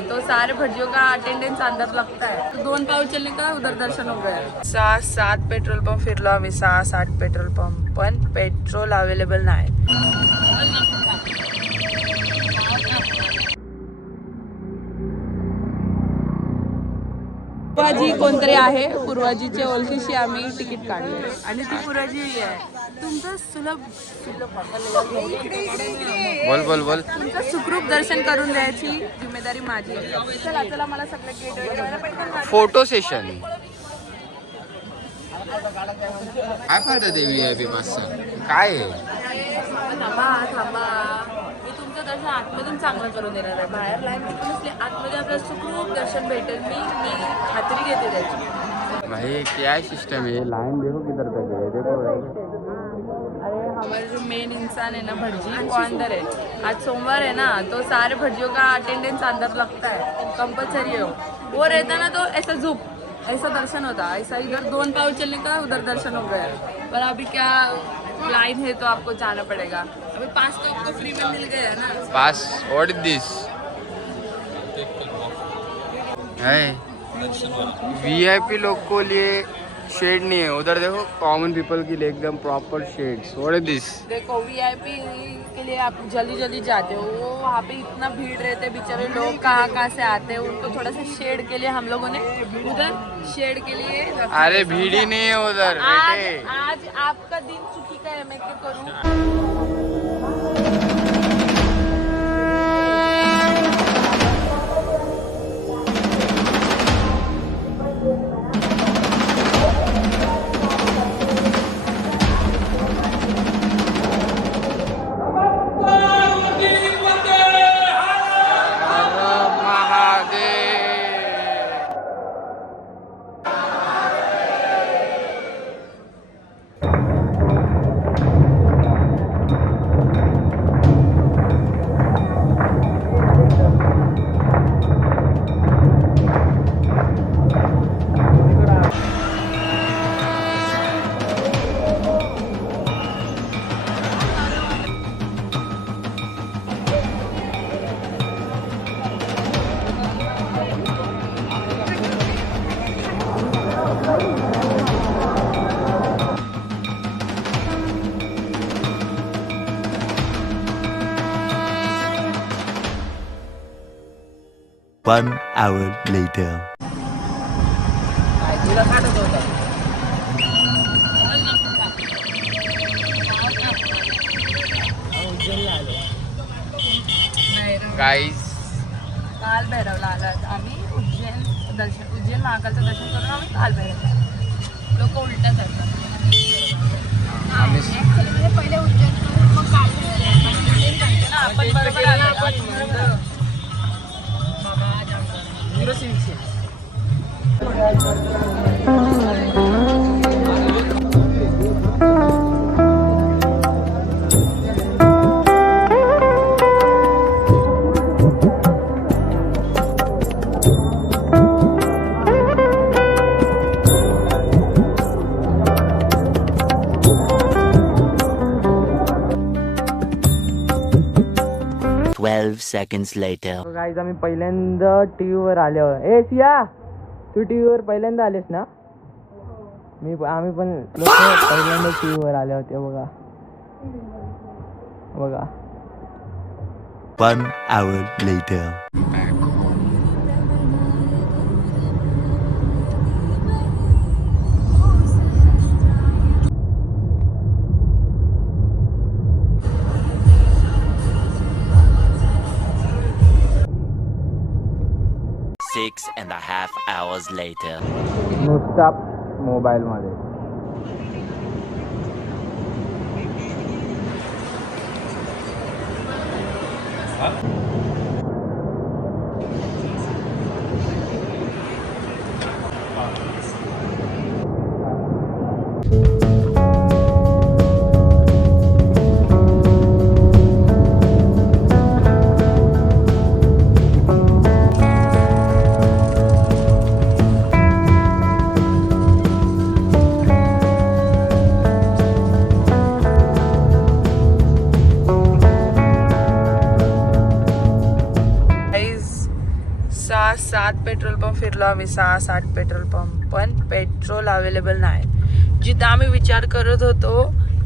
तो सारे भटजियों का अटेंडेंस अंदर लगता है, तो 2 पाऊल चलने का उधर दर्शन हो गया। 6-7 पेट्रोल पंप फिरलो आम्ही, 6-8 पेट्रोल पंप, पण पेट्रोल अवेलेबल नाही। पूर्वाजी कोणतरी आहे, पूर्वाजीचे ओळखीशी आम्ही तिकीट काढले आणि ती पूर्वाजी आहे। तुमचं सुलभ बोल तुमचं सुखरूप दर्शन करून द्यायची जिम्मेदारी माझी। चला मला सगळं गेट फोटो सेशन। काय फायदा देवी आहे पासचा काय थांबा मी तुमचं दर्शन आतमधून चांगलं करून देणार आहे। बाहेर लाईन तिकडे नसली, आतमध्ये आपल्याला सुखरूप दर्शन भेटेल। मी खात्री घेते त्याची। भाई क्या सिस्टम है, लाइन देखो किधर तक है, देखो। अरे हमारे जो मेन इंसान है ना भटजी, वो अंदर है। आज सोमवार है ना, तो सारे भटजियों का अटेंडेंस अंदर लगता है, कंपलसरी है। वो रहता ना तो ऐसा ऐसा दर्शन होता, ऐसा इधर 2 पाऊल चलने का उधर दर्शन हो गया। पर अभी क्या लाइन है तो आपको जाना पड़ेगा। अभी पास तो आपको फ्री में मिल गया ना। पास व्हाट इज दिस है? वीआईपी लोग को लिए शेड नहीं है, उधर देखो कॉमन पीपल के लिए एकदम प्रॉपर शेड्स। व्हाट इज दिस? देखो वीआईपी के लिए आप जल्दी जाते हो, वो वहाँ पे इतना भीड़ रहते बेचारे लोग, कहाँ से आते हैं। उनको थोड़ा सा शेड के लिए हम लोगों ने उधर शेड के लिए। अरे भीड़ ही नहीं है उधर बेटे। आज आपका दिन चुकी का है, मैं क्या करूँ। 1 hour later. गाइस काल भैरवला आलात आम्ही। उज्जैन महाकालचं दर्शन करून आम्ही काल भैरव। लोक उलट्या करतात। पहिले उज्जैन मग काल भैरव। आपण बरोबर आलो। 12 seconds later. गाईज आम्ही पहिल्यांदा टीव्ही वर आलो। ए सिया, तू टीव्ही वर पहिल्यांदा आलेस ना? आम्ही पण लोक पहिल्यांदा टीव्ही वर आले होते बघा। 1 hour later. 6.5 hours later. नुसता मोबाईल मध्ये। 6-7 पेट्रोल पंप फिरलो आम्ही, 6-7 पेट्रोल पंप, पण पेट्रोल अवेलेबल नाही. जिथं आम्ही विचार करत होतो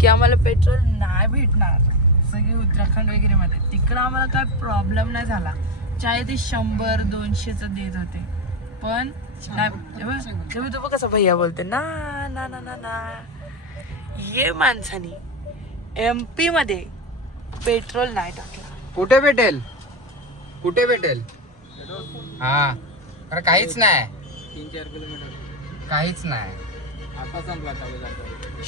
की आम्हाला पेट्रोल नाही भेटणार सगळे उत्तराखंड वगैरे मध्ये, तिकडं आम्हाला काय प्रॉब्लेम नाही झाला. चाहे ते 100-200चं देत होते, पण तुम्ही तो कसा भैया बोलते ना ना ना ना ना. ये माणसानी MP मध्ये पेट्रोल नाही टाकला. कुठे भेटेल, कुठे भेटेल? हा अरे काहीच नाही, 3-4 किलोमीटर काहीच नाही. आता संपला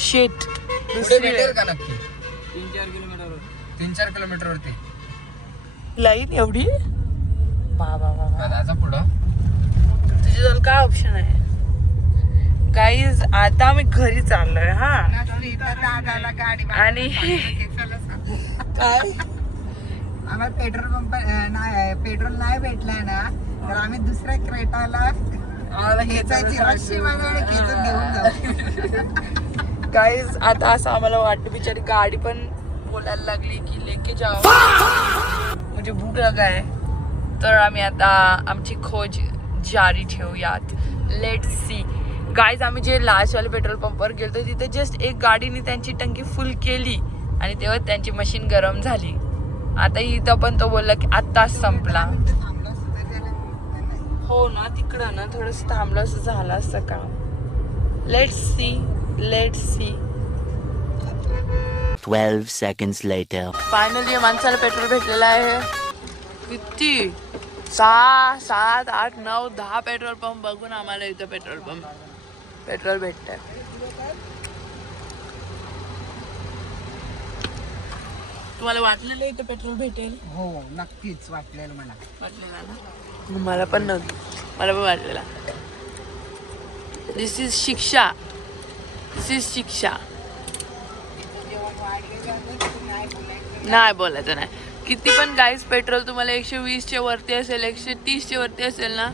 शेट. कुठे भेटेल का नक्की? 3-4 किलोमीटर 3-4 किलोमीटर वरती. लाईन एवढी बाबा बाबा. दादाचा पुढं तुझ्याजवळ काय ऑप्शन आहे? गाईज आता आम्ही घरी चाललोय हा. आणि काय आम्हाला पेट्रोल पंप नाही, पेट्रोल नाही भेटलाय ना, तर आम्ही दुसऱ्या क्रेटाला खेचायची रशी मध्ये खेचून घेऊन जाऊ. गाईज आता असं आम्हाला वाटतं, बिचारी गाडी पण बोलायला लागली की लेके जाओ, म्हणजे भूक लगाय. तर आम्ही आता आमची खोज जारी ठेवूयात. Let's see guys. आम्ही जे लास्टवाले पेट्रोल पंपवर गेलो तिथे जस्ट एक गाडीने त्यांची टंकी फुल केली आणि तेव्हा त्यांची मशीन गरम झाली. आता इथं पण तो बोलला की आत्ताच संपला. हो ना, तिकडं ना थोडंसं थांबलं असं झालं असतं काम. Let's see, let's see. 12 seconds later. Finally माणसाला पेट्रोल भेटलेलं आहे. किती 6, 7, 8, 9, 10 पेट्रोल पंप बघून आम्हाला इथं पेट्रोल भेटतंय. तुम्हाला वाटलेलं इथं पेट्रोल भेटेल? हो नक्कीच वाटलेलं मला. वाटलेला ना? मला पण नव्हतं, मला पण वाटलेला. दिस इज शिक्षा, दिस इज शिक्षा. नाही बोलायचं नाही. किती पण गाईस पेट्रोल तुम्हाला 120च्या वरती असेल, 130च्या वरती असेल ना,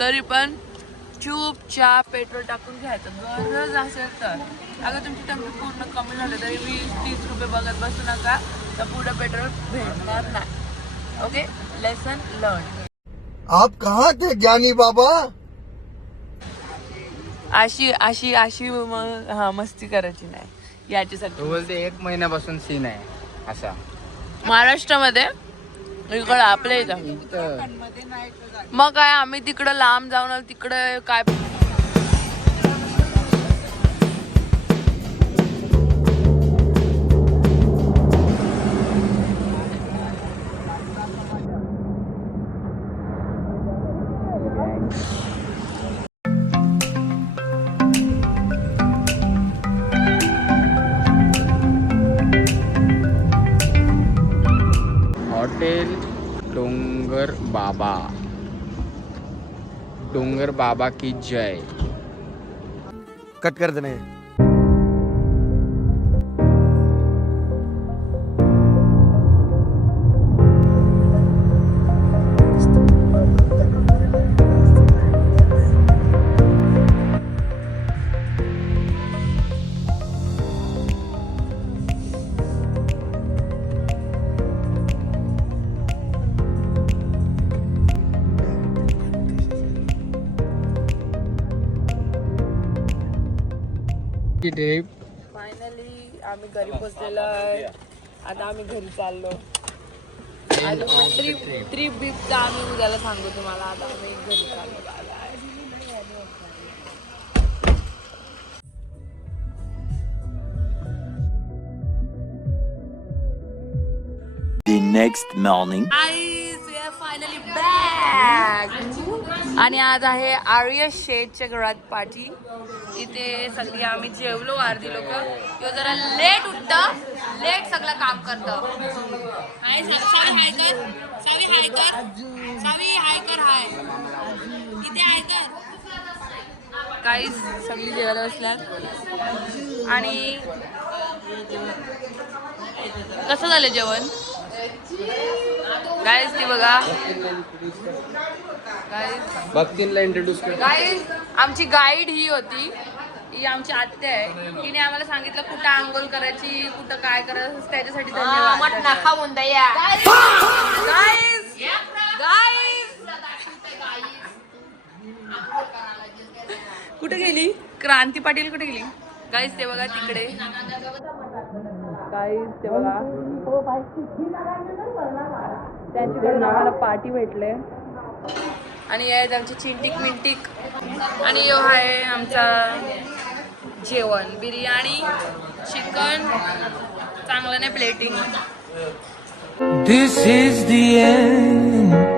तरी पण चुपचाप पेट्रोल टाकून घ्यायचं. गरज असेल तर. अगर तुमची टंकी पूर्ण कमी झाली तरी 20-30 रुपये बघत बसू नका, तर पुढं पेट्रोल भेटणार नाही. Okay, lesson learn. आप कहाँ थे ज्ञानी बाबा? अशी अशी अशी मस्ती करायची नाही याच्यासाठी. तो बोलते 1 महिन्यापासून सीन आहे असा. महाराष्ट्रामध्ये इकडं आपल्या इथं मग काय, आम्ही तिकडं लांब जाऊन आलो, तिकडं काय हॉटेल डोंगर बाबा की जय. कट कर देने. ट्रिप फायनली आम्ही घरी पोहोचलेलो आहे. आता आम्ही घरी चाललो. ट्रिप बिपचा आम्ही उद्याला सांगू तुम्हाला. आता आम्ही घरी चाललो. The next morning. Finally back. आणि आज आहे आर्य शेठच्या घरात पार्टी. इथे सगळी आम्ही जेवलो, अर्धी लोक. तो जरा लेट उठतं, लेट सगळं काम करतं. हाय सावी, हाय कर सावी, हाय कर सावी, हाय कर. हाय इथे हाय कर. काही सगळी जेवायला बसल्यात. आणि कसं झालं जेवण गाईज? ती बघा भक्तीला इंट्रोड्यूस कर. गाईज, आमची गाईड ही होती, ही आमची आत्या आहे. हिने आम्हाला सांगितलं कुठं आंघोळ करायची, कुठं काय करायचं. त्याच्यासाठी धन्यवाद. खाऊन द्या गाईज. गाईज कुठे गेली क्रांती पाटील कुठे गेली गाईस ते बघा तिकडे गाईस ते बघा त्यांच्याकडून आम्हाला पार्टी भेटले आणि आहेत आमची चिंटिक मिंटिक आणि यो आहे आमचा जेवण बिर्याणी चिकन चांगलं नाही plating This is the end.